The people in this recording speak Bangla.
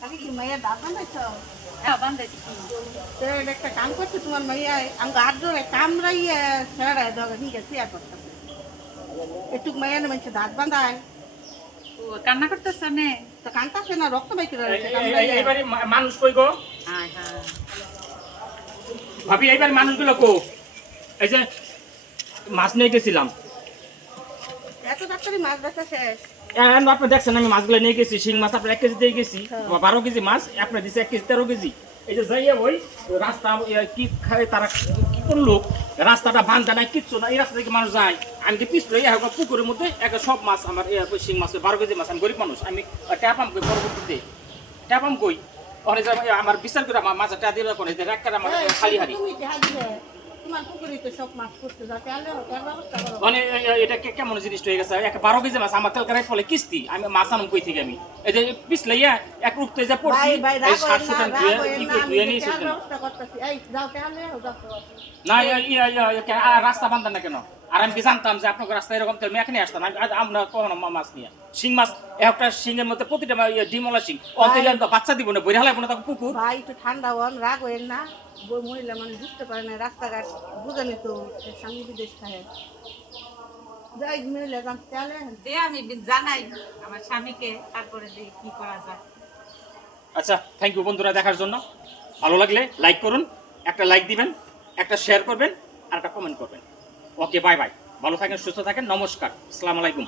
কাকি কি মাইয়া দাঁত বান্ধাইছ? হ্যাঁ বান্ধাইছি কি তো এটা একটা কাম করছে তোমার মাইয়া আমাকে আট জোরে কামড়াইয়া ছেড়ায় দোকা ঠিক আছে চেয়ার করতেছে একটু মাইয়া না মানুষের দাঁত বান্ধায় ও কান্না করতেছ নে তো কানতাছে না রক্ত বাইকে এইবারে মানুষ কই গো হ্যাঁ হ্যাঁ ভাবি এইবার মানুষগুলো কো এই যে মাছ নিয়ে গেছিলাম এত তাড়াতাড়ি মাছ বেচা শেষ আপনি দেখছেন আমি মাছগুলো নিয়ে গেছি শিং মাছ আপনার 1 কেজি দিয়ে গেছি 12 কেজি মাছ আপনার দিচ্ছে 1 কেজি 13 কেজি এই যে যাইয়া ওই রাস্তা কি খায় তারা কি কোন লোক রাস্তাটা বান্ধা নাই কিচ্ছু না এই রাস্তা থেকে মানুষ যায় আমি কি পিছলে পুকুরের মধ্যে একটা সব মাছ আমার শিং মাছ 12 কেজি মাছ আমি গরিব মানুষ আমি ট্যাপাম কই পরবর্তীতে ট্যাপাম কই ওখানে আমার বিচার করে আমার মাছ টা দিয়ে রাখুন এক কাটা আমার খালি হারি তুমি দেখা দিলে তোমার পুকুরে তো সব মাছ করতে যাও তাহলে তার ব্যবস্থা করো মানে এটা কেমন জিনিস হয়ে গেছে একটা 12 কেজি মাছ আমার তেলকারাই ফলে কিস্তি আমি মাছ আনুম কই থেকে আমি এই যে পিছলাইয়া এক রূপতে যা পড়ছি ভাই এই রাগ 700 টাকা দিয়ে নিয়েছি ব্যবস্থা করতেছি এই যাও তাহলে যাও না রাস্তা বান্ধা না কেন আর আমি কি জানতাম যে আপনার রাস্তা এরকম আমি এখানে আসতাম আমরা কখনো মাছ নিয়ে শিং মাছ একটা শিঙের মধ্যে প্রতিটা ডিমলা শিং অন্তলে বাচ্চা দিব না বইরা হালাইব না তখন পুকুর ভাই একটু ঠান্ডা হন রাগ হইেন না মহিলা মানুষ বুঝতে পারে না রাস্তাঘাট বুঝেনি তো স্বামী বিদেশ খায় যাই মহিলা যান তাহলে দে আমি জানাই আমার স্বামীকে তারপরে দেখি কি করা যায় আচ্ছা থ্যাংক ইউ বন্ধুরা দেখার জন্য ভালো লাগলে লাইক করুন একটা লাইক দিবেন একটা শেয়ার করবেন আর একটা কমেন্ট করবেন ওকে বাই বাই ভালো থাকেন সুস্থ থাকেন নমস্কার আসসালামু আলাইকুম